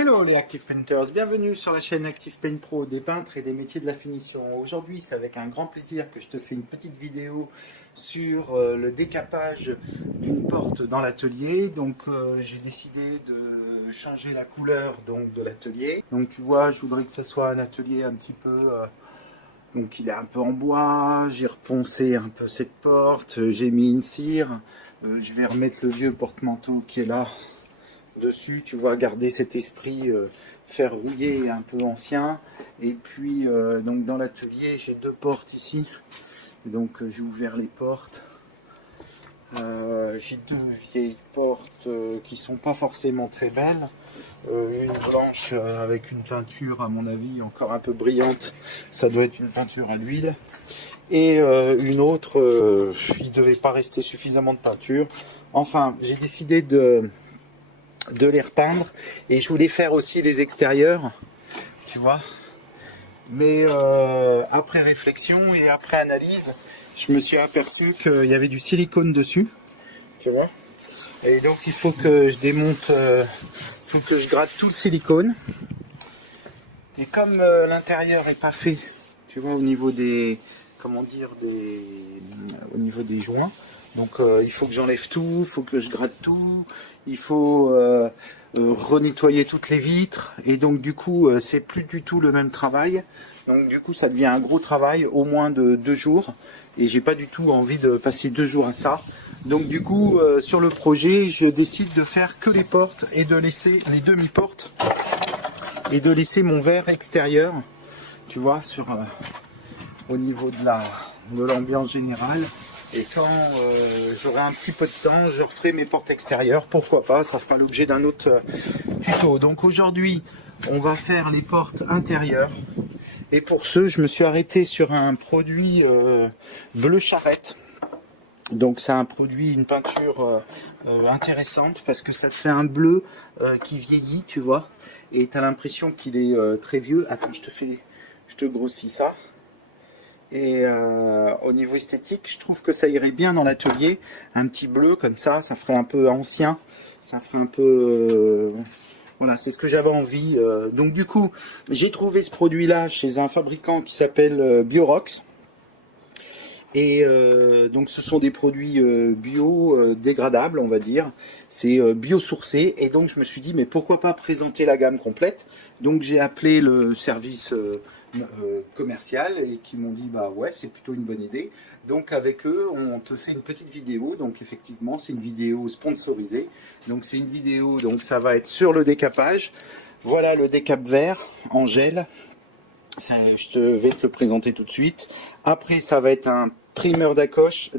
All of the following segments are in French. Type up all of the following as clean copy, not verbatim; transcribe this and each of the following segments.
Hello les Active Painters, bienvenue sur la chaîne Active Paint Pro des peintres et des métiers de la finition. Aujourd'hui c'est avec un grand plaisir que je te fais une petite vidéo sur le décapage d'une porte dans l'atelier. Donc j'ai décidé de changer la couleur donc, de l'atelier. Donc tu vois, je voudrais que ce soit un atelier un petit peu... donc il est un peu en bois, j'ai reponcé un peu cette porte, j'ai mis une cire. Je vais remettre le vieux porte-manteau qui est là dessus, tu vois, garder cet esprit fer rouillé et un peu ancien. Et puis donc dans l'atelier j'ai deux portes ici, et donc j'ai ouvert les portes. J'ai deux vieilles portes qui sont pas forcément très belles, une blanche avec une peinture à mon avis encore un peu brillante, ça doit être une peinture à l'huile, et une autre il devait pas rester suffisamment de peinture. Enfin j'ai décidé de les repeindre, et je voulais faire aussi les extérieurs, tu vois, mais après réflexion et après analyse je me suis aperçu qu'il y avait du silicone dessus, tu vois, et donc il faut que je démonte, faut que je gratte tout le silicone, et comme l'intérieur est pas fait, tu vois, au niveau des, comment dire, au niveau des joints, donc il faut que j'enlève tout, il faut que je gratte tout, il faut renettoyer toutes les vitres, et donc du coup c'est plus du tout le même travail. Donc du coup ça devient un gros travail, au moins de 2 jours, et j'ai pas du tout envie de passer 2 jours à ça. Donc du coup sur le projet je décide de faire que les portes et de laisser les demi-portes, et de laisser mon verre extérieur, tu vois, sur au niveau de l'ambiance générale. Et quand j'aurai un petit peu de temps, je referai mes portes extérieures, pourquoi pas, ça fera l'objet d'un autre tuto. Donc aujourd'hui, on va faire les portes intérieures. Et pour ce, je me suis arrêté sur un produit bleu charrette. Donc c'est un produit, une peinture intéressante, parce que ça te fait un bleu qui vieillit, tu vois. Et tu as l'impression qu'il est très vieux. Attends, je te grossis ça. Et au niveau esthétique, je trouve que ça irait bien dans l'atelier. Un petit bleu comme ça ferait un peu ancien. Ça ferait un peu... voilà, c'est ce que j'avais envie. Donc du coup, j'ai trouvé ce produit-là chez un fabricant qui s'appelle Biorox. Et donc ce sont des produits bio dégradables, on va dire. C'est biosourcé, et donc je me suis dit mais pourquoi pas présenter la gamme complète. Donc j'ai appelé le service commercial, et qui m'ont dit bah ouais, c'est plutôt une bonne idée. Donc avec eux on te fait une petite vidéo. Donc effectivement c'est une vidéo sponsorisée. Donc c'est une vidéo, donc ça va être sur le décapage. Voilà le décap vert en gel. Ça, je vais te le présenter tout de suite. Après, ça va être un primeur d'accroche,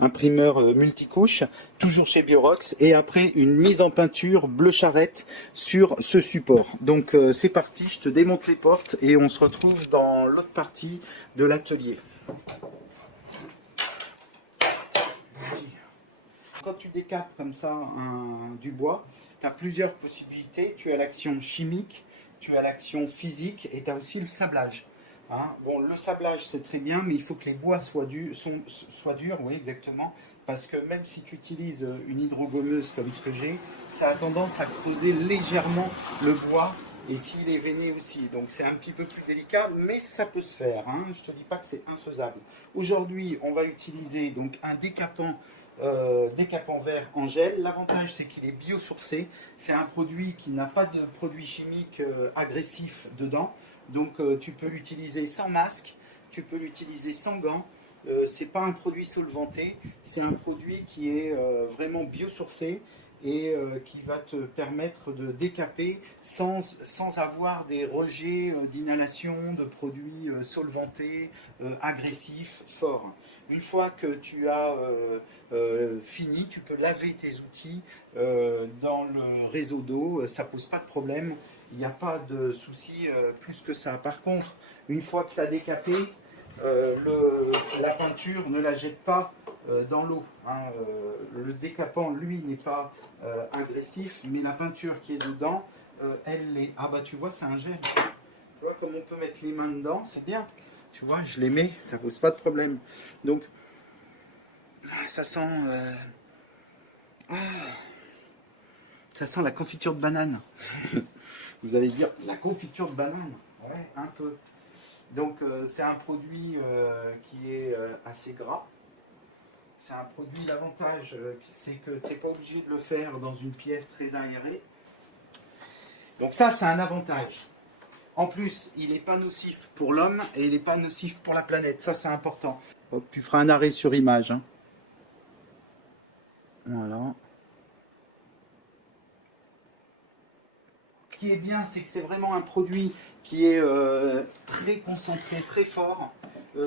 un primeur multicouche, toujours chez Biorox. Et après, une mise en peinture bleu charrette sur ce support. Donc, c'est parti, je te démonte les portes et on se retrouve dans l'autre partie de l'atelier. Quand tu décapes comme ça du bois, tu as plusieurs possibilités. Tu as l'action chimique, tu as l'action physique, et tu as aussi le sablage. Hein, bon, le sablage c'est très bien, mais il faut que les bois soient durs, oui exactement, parce que même si tu utilises une hydrogommeuse comme ce que j'ai, ça a tendance à creuser légèrement le bois, et s'il est veiné aussi. Donc c'est un petit peu plus délicat, mais ça peut se faire. Hein, je ne te dis pas que c'est infaisable. Aujourd'hui, on va utiliser donc un décapant vert en gel. L'avantage c'est qu'il est biosourcé. C'est un produit qui n'a pas de produits chimiques agressifs dedans. Donc tu peux l'utiliser sans masque, tu peux l'utiliser sans gants. C'est pas un produit solventé, c'est un produit qui est vraiment biosourcé, et qui va te permettre de décaper sans avoir des rejets d'inhalation de produits solventés, agressifs, forts. Une fois que tu as fini, tu peux laver tes outils dans le réseau d'eau, ça pose pas de problème, il n'y a pas de souci plus que ça. Par contre, une fois que tu as décapé, la peinture, ne la jette pas dans l'eau. Hein. Le décapant, lui, n'est pas agressif, mais la peinture qui est dedans, elle l'est. Ah bah tu vois, c'est un gel. Tu vois, comme on peut mettre les mains dedans, c'est bien. Tu vois, je les mets, ça pose pas de problème. Donc, ça sent... Ça sent la confiture de banane. Vous allez dire, la confiture de banane? Ouais, un peu. Donc c'est un produit qui est assez gras. C'est un produit, l'avantage, c'est que tu n'es pas obligé de le faire dans une pièce très aérée. Donc ça, c'est un avantage. En plus, il n'est pas nocif pour l'homme et il n'est pas nocif pour la planète. Ça, c'est important. Hop, tu feras un arrêt sur image, hein. Voilà. Ce qui est bien, c'est que c'est vraiment un produit qui est très concentré, très fort.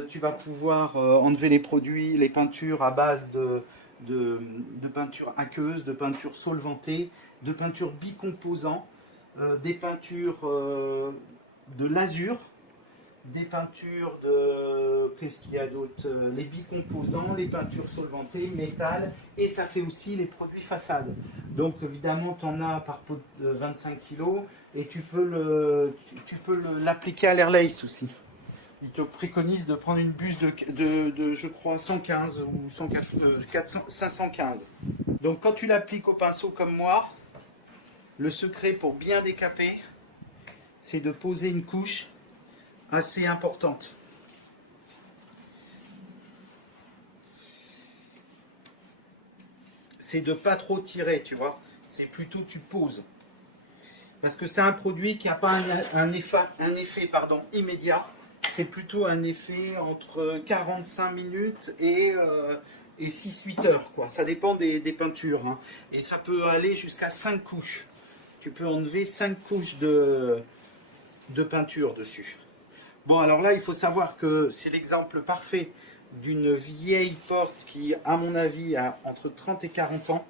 Tu vas pouvoir enlever les produits, les peintures à base de peinture aqueuse, de peinture solvantée, de peinture bicomposant, des peintures de lasure, des peintures de... Qu'est-ce qu'il y a d'autre? Les bicomposants, les peintures solvantées, métal, et ça fait aussi les produits façades. Donc évidemment, tu en as par pot de 25 kg, et tu peux l'appliquer à l'airlace aussi. Il te préconise de prendre une buse de je crois, 115 ou 515. Donc quand tu l'appliques au pinceau comme moi, le secret pour bien décaper, c'est de poser une couche assez importante. C'est de pas trop tirer, tu vois. C'est plutôt tu poses. Parce que c'est un produit qui n'a pas un effet immédiat. C'est plutôt un effet entre 45 minutes et 6-8 heures, quoi. Ça dépend des peintures, hein. Et ça peut aller jusqu'à 5 couches. Tu peux enlever 5 couches de peinture dessus. Bon, alors là, il faut savoir que c'est l'exemple parfait d'une vieille porte qui, à mon avis, a entre 30 et 40 ans.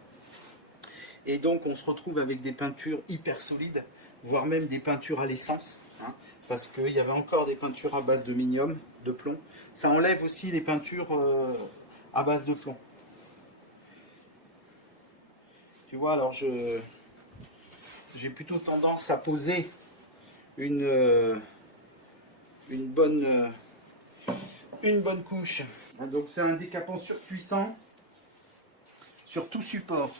Et donc, on se retrouve avec des peintures hyper solides, voire même des peintures à l'essence, hein, parce qu'il y avait encore des peintures à base de minium, de plomb. Ça enlève aussi les peintures à base de plomb. Tu vois, alors j'ai plutôt tendance à poser une bonne couche. Donc c'est un décapant surpuissant sur tout support.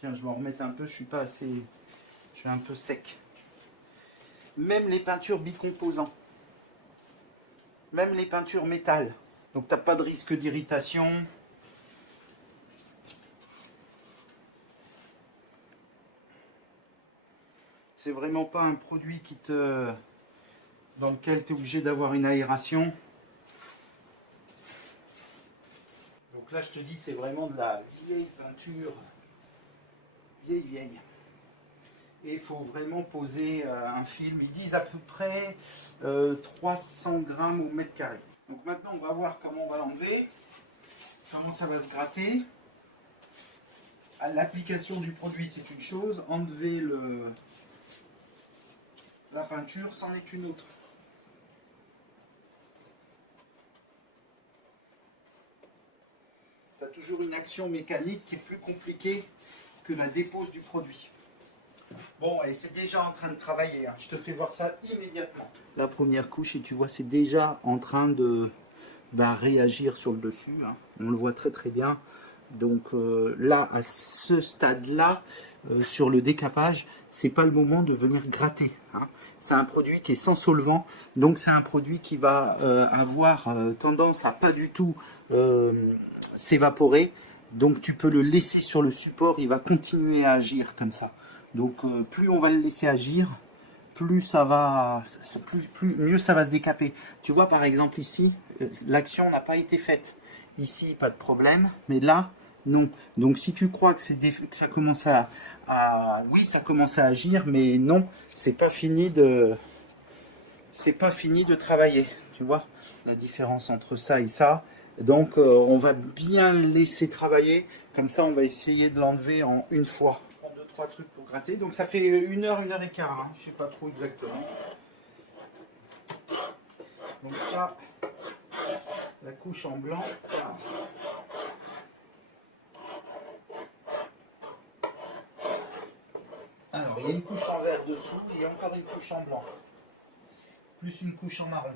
Tiens, je vais en remettre un peu, je suis un peu sec. Même les peintures bicomposants, même les peintures métal. Donc t'as pas de risque d'irritation. C'est vraiment pas un produit dans lequel tu es obligé d'avoir une aération. Donc là, je te dis, c'est vraiment de la vieille peinture, vieille. Et il faut vraiment poser un film. Ils disent à peu près 300 grammes au mètre carré. Donc maintenant, on va voir comment on va l'enlever, comment ça va se gratter. L'application du produit, c'est une chose. Enlever la peinture, c'en est une autre. Tu as toujours une action mécanique qui est plus compliquée que la dépose du produit. Bon, et c'est déjà en train de travailler, hein. Je te fais voir ça immédiatement. La première couche, et tu vois, c'est déjà en train de réagir sur le dessus, hein. On le voit très très bien. Donc là, à ce stade-là, sur le décapage, c'est pas le moment de venir gratter, hein. C'est un produit qui est sans solvant, donc c'est un produit qui va avoir tendance à pas du tout s'évaporer. Donc tu peux le laisser sur le support, il va continuer à agir comme ça. Donc plus on va le laisser agir, plus ça va, mieux ça va se décaper. Tu vois par exemple ici, l'action n'a pas été faite. Ici, pas de problème, mais là, non. Donc si tu crois que ça commence oui, ça commence à agir, mais non, c'est pas fini de travailler. Tu vois la différence entre ça et ça. Donc on va bien le laisser travailler. Comme ça, on va essayer de l'enlever en une fois. Je prends 2-3 trucs pour gratter. Donc ça fait 1 heure et quart, hein. Je sais pas trop exactement. Donc là, la couche en blanc. Alors, il y a une couche en vert dessous, il y a encore une couche en blanc, plus une couche en marron.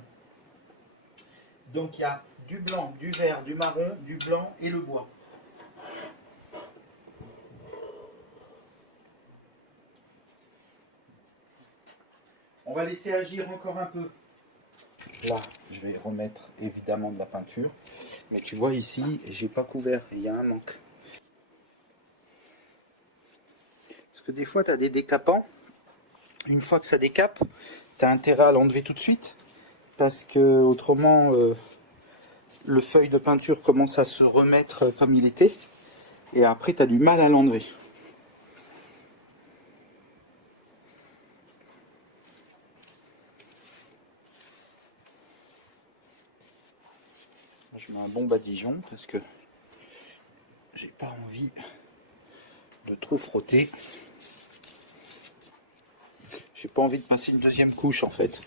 Donc il y a du blanc, du vert, du marron, du blanc et le bois. On va laisser agir encore un peu. Là, je vais remettre évidemment de la peinture. Mais tu vois ici, j'ai pas couvert. Il y a un manque. Parce que des fois, tu as des décapants. Une fois que ça décape, tu as intérêt à l'enlever tout de suite. Parce que autrement, le feuille de peinture commence à se remettre comme il était. Et après, tu as du mal à l'enlever. Je mets un bon badigeon parce que j'ai pas envie de trop frotter. J'ai pas envie de passer une deuxième couche en fait.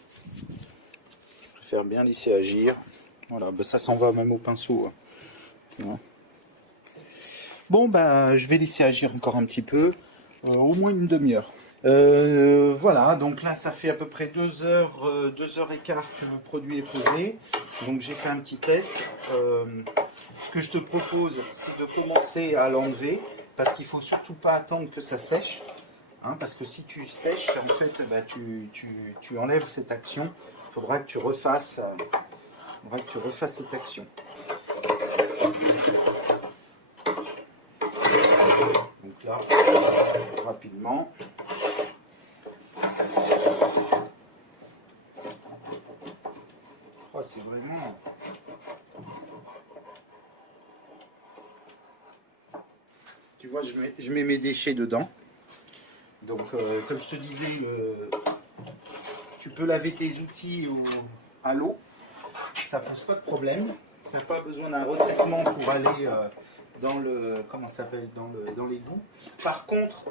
Je préfère bien laisser agir. Voilà, ben ça s'en va même au pinceau. Hein. Bon, bah, je vais laisser agir encore un petit peu, au moins une demi-heure. Voilà, donc là ça fait à peu près 2 heures et quart que le produit est posé. Donc j'ai fait un petit test. Ce que je te propose, c'est de commencer à l'enlever, parce qu'il faut surtout pas attendre que ça sèche. Hein, parce que si tu sèches, en fait, bah, tu enlèves cette action. Il faudra que tu refasses cette action. Donc là, rapidement. Oh, c'est vraiment... Tu vois, je mets mes déchets dedans. Donc, comme je te disais, tu peux laver tes outils à l'eau. Ça pose pas de problème. Ça n'a pas besoin d'un retraitement pour aller dans le... Comment ça s'appelle, dans l'égout. Par contre,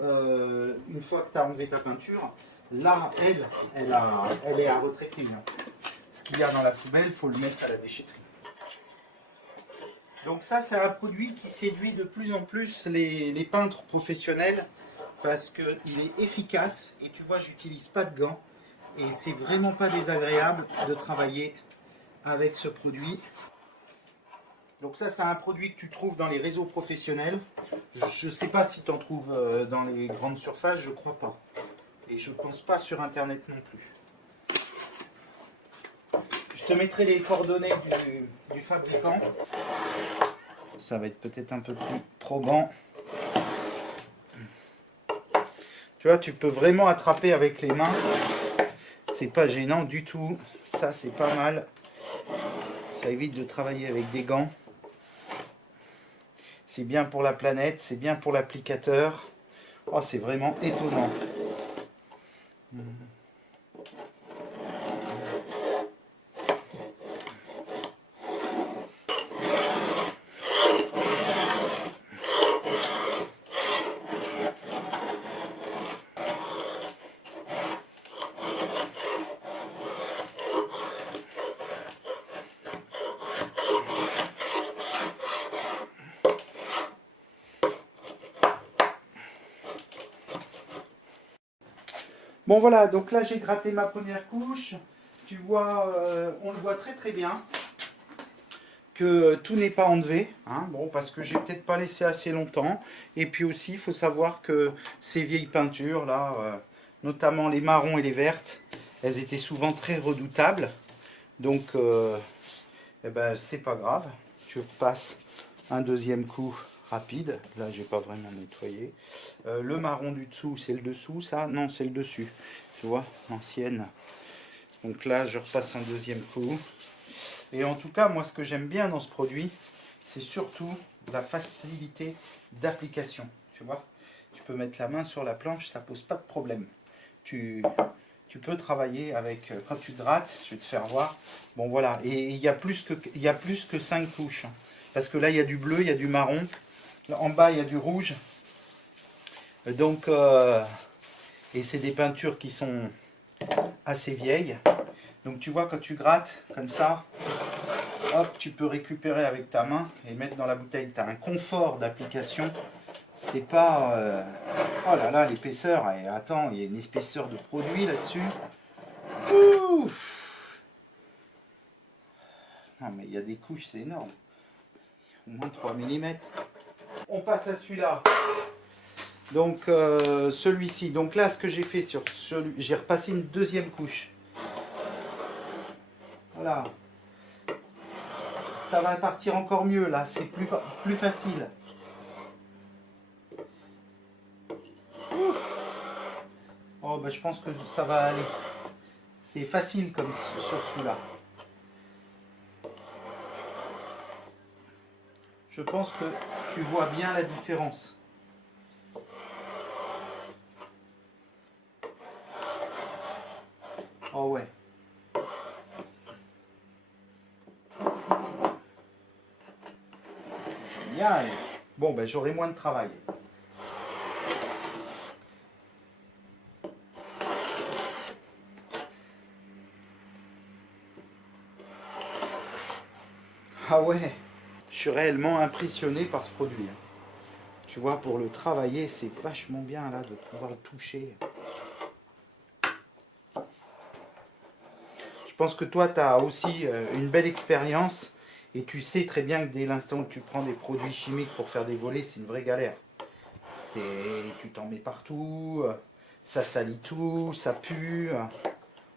une fois que tu as enlevé ta peinture, là, elle est à retraiter. Hein. Ce qu'il y a dans la poubelle, il faut le mettre à la déchetterie. Donc ça, c'est un produit qui séduit de plus en plus les peintres professionnels parce qu'il est efficace et tu vois, j'utilise pas de gants et c'est vraiment pas désagréable de travailler avec ce produit. Donc ça, c'est un produit que tu trouves dans les réseaux professionnels. Je ne sais pas si tu en trouves dans les grandes surfaces, je crois pas. Et je pense pas sur internet non plus. Je te mettrai les coordonnées du fabricant. Ça va être peut-être un peu plus probant. Tu vois, tu peux vraiment attraper avec les mains. C'est pas gênant du tout. Ça, c'est pas mal. Ça évite de travailler avec des gants. C'est bien pour la planète, c'est bien pour l'applicateur. Oh, c'est vraiment étonnant. Bon voilà, donc là j'ai gratté ma première couche. Tu vois, on le voit très très bien que tout n'est pas enlevé. Hein, bon, parce que j'ai peut-être pas laissé assez longtemps. Et puis aussi, il faut savoir que ces vieilles peintures là, notamment les marrons et les vertes, elles étaient souvent très redoutables. Donc, eh ben, c'est pas grave. Tu repasses un deuxième coup rapide. Là, j'ai pas vraiment nettoyé. Le marron du dessous, c'est le dessous, ça? Non, c'est le dessus. Tu vois, l'ancienne. Donc là, je repasse un deuxième coup. Et en tout cas, moi, ce que j'aime bien dans ce produit, c'est surtout la facilité d'application. Tu vois, tu peux mettre la main sur la planche, ça pose pas de problème. Tu peux travailler avec, quand tu grattes, je vais te faire voir. Bon voilà, et il y a plus que 5 couches. Parce que là, il y a du bleu, il y a du marron. En bas, il y a du rouge. Donc, et c'est des peintures qui sont assez vieilles. Donc tu vois, quand tu grattes comme ça, hop, tu peux récupérer avec ta main et mettre dans la bouteille. Tu as un confort d'application. C'est pas... Oh là là, l'épaisseur. Attends, il y a une épaisseur de produit là-dessus. Non mais il y a des couches, c'est énorme. Au moins 3 mm. On passe à celui-là. Donc celui-ci, donc là ce que j'ai fait sur celui, j'ai repassé une deuxième couche. Voilà. Ça va partir encore mieux là, c'est plus facile. Ouf. Oh bah je pense que ça va aller. C'est facile comme sur celui-là. Je pense que tu vois bien la différence. Oh ouais. Génial. Bon ben j'aurai moins de travail. Ah ouais. Je suis réellement impressionné par ce produit. Tu vois, pour le travailler, c'est vachement bien là de pouvoir le toucher. Je pense que toi, tu as aussi une belle expérience et tu sais très bien que dès l'instant où tu prends des produits chimiques pour faire des volets, c'est une vraie galère. Tu t'en mets partout, ça salit tout, ça pue.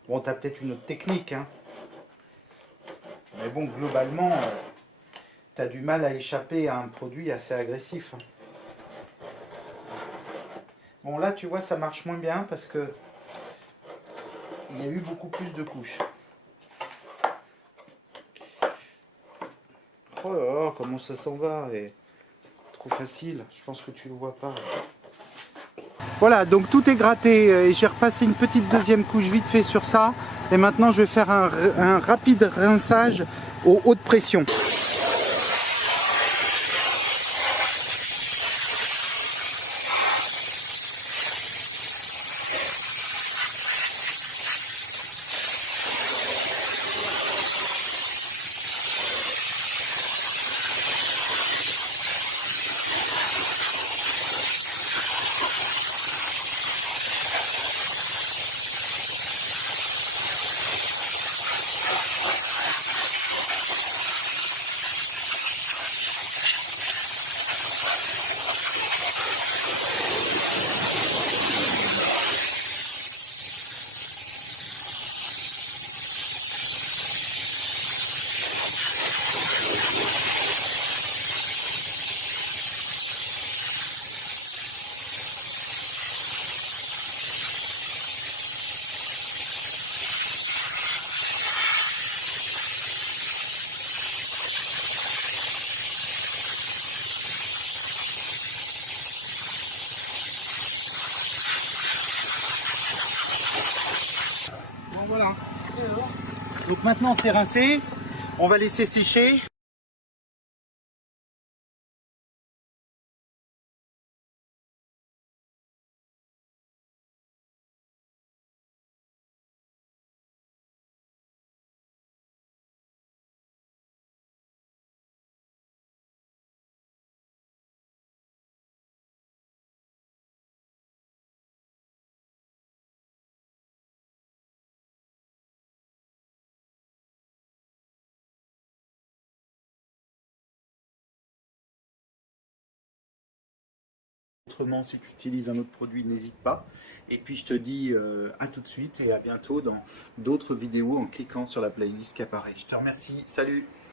Bon, tu as peut-être une autre technique, hein. Mais bon, globalement, tu as du mal à échapper à un produit assez agressif. Bon, là, tu vois, ça marche moins bien parce que il y a eu beaucoup plus de couches. Oh là là, comment ça s'en va, et trop facile, je pense que tu le vois pas. Voilà, donc tout est gratté et j'ai repassé une petite deuxième couche vite fait sur ça. Et maintenant je vais faire un rapide rinçage au haute pression. Bon voilà. Donc maintenant c'est rincé, on va laisser sécher. Autrement, si tu utilises un autre produit, n'hésite pas. Et puis je te dis à tout de suite et à bientôt dans d'autres vidéos en cliquant sur la playlist qui apparaît. Je te remercie, salut!